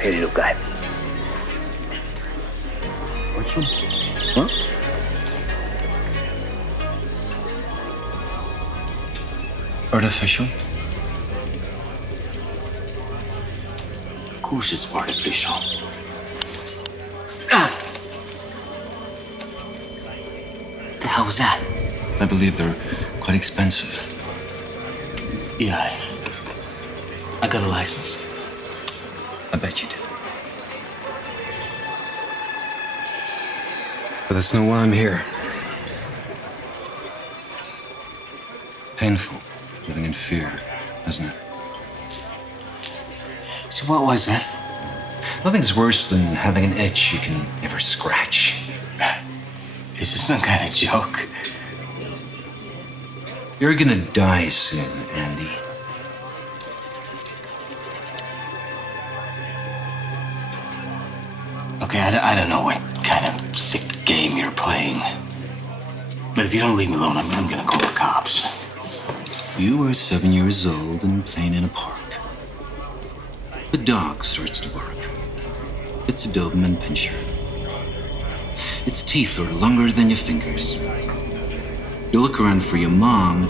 해릴까요? Artificial? 어? Artificial? Of course it's artificial. What the hell was that? I believe they're quite expensive. Yeah, I got a license. I bet you do. But that's not why I'm here. Painful, living in fear, isn't it? So what was that? Nothing's worse than having an itch you can never scratch. Is this some kind of joke? You're gonna die soon, Andy. Okay, I don't know what kind of sick game you're playing. But if you don't leave me alone, I'm gonna call the cops. You were 7 years old and playing in a park. The dog starts to bark. It's a Doberman Pinscher. Its teeth are longer than your fingers. You look around for your mom,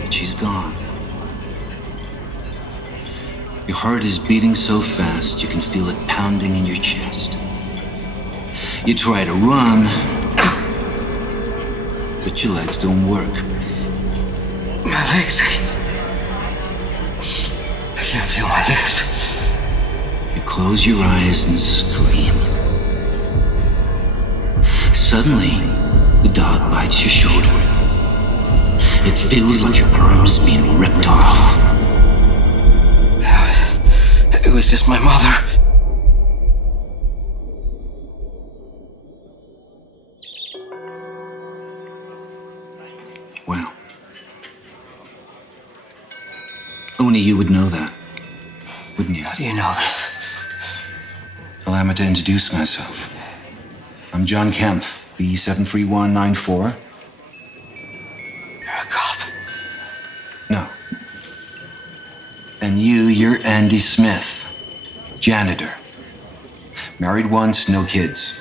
but she's gone. Your heart is beating so fast you can feel it pounding in your chest. You try to run, but your legs don't work. My legs. I can't feel my legs. You close your eyes and scream. Suddenly, the dog bites your shoulder. It feels like your arm's being ripped off. It was just my mother. Well, only you would know that, wouldn't you? How do you know this? Allow me to introduce myself. I'm John Kampff, B73194. You're a cop. No. And you're Andy Smith, janitor. Married once, no kids.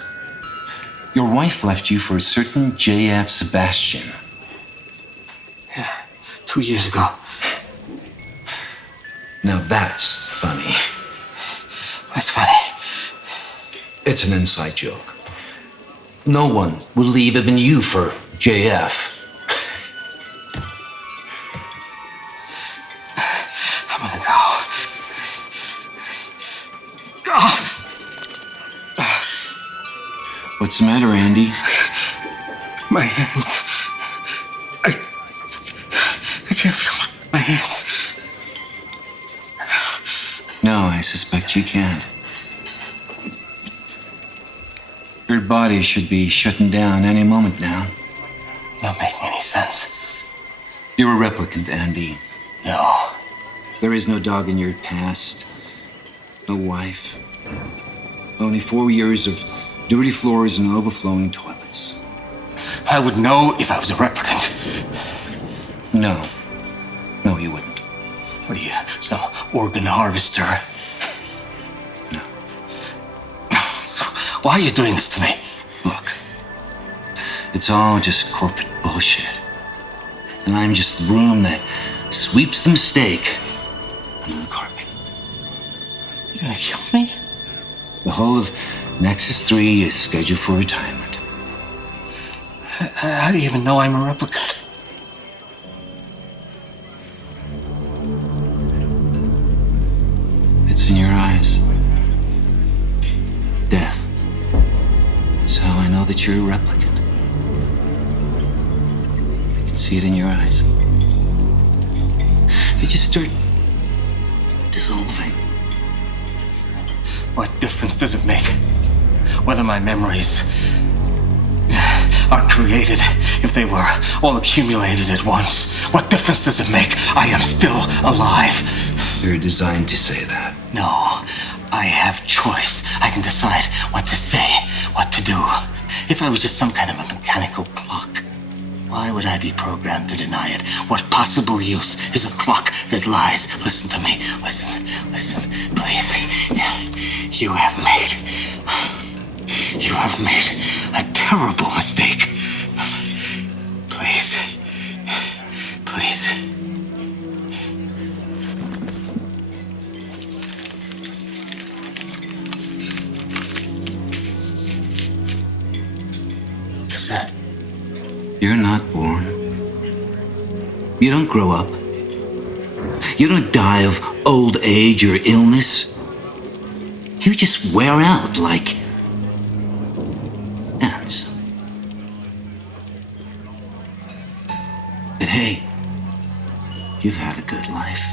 Your wife left you for a certain J.F. Sebastian. Yeah, 2 years ago. Now that's funny. What's funny? It's an inside joke. No one will leave even you for J.F. I'm gonna go. What's the matter, Andy? My hands. I can't feel my hands. No, I suspect you can't. Your body should be shutting down any moment now. Not making any sense. You're a replicant, Andy. No. There is no dog in your past. No wife. Only 4 years of dirty floors and overflowing toilets. I would know if I was a replicant. No. No, you wouldn't. What are you, some organ harvester? No. So why are you doing this to me? Look. It's all just corporate bullshit. And I'm just the broom that sweeps the mistake under the carpet. You're gonna kill me? The whole of Nexus 3 is scheduled for retirement. How do you even know I'm a replicant? It's in your eyes. Death. That's how I know that you're a replicant. I can see it in your eyes. They just start dissolving. What difference does it make? Whether my memories are created, if they were all accumulated at once. What difference does it make? I am still alive. You're designed to say that. No, I have choice. I can decide what to say, what to do. If I was just some kind of a mechanical clock, why would I be programmed to deny it? What possible use is a clock that lies? Listen to me. Listen, please. You have made a terrible mistake. Please. What's that? You're not born. You don't grow up. You don't die of old age or illness. You just wear out like ants. But hey, you've had a good life.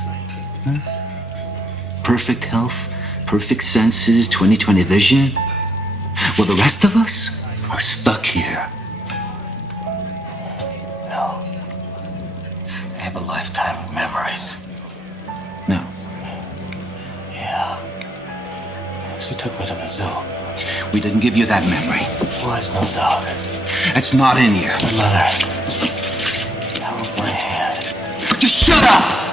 Perfect health, perfect senses, 20/20 vision. Well, the rest of us are stuck here. No. I have a lifetime of memories. No. Yeah. She took me to the zoo. We didn't give you that memory. There was no dog. It's not in here. My mother held my hand. Just shut up!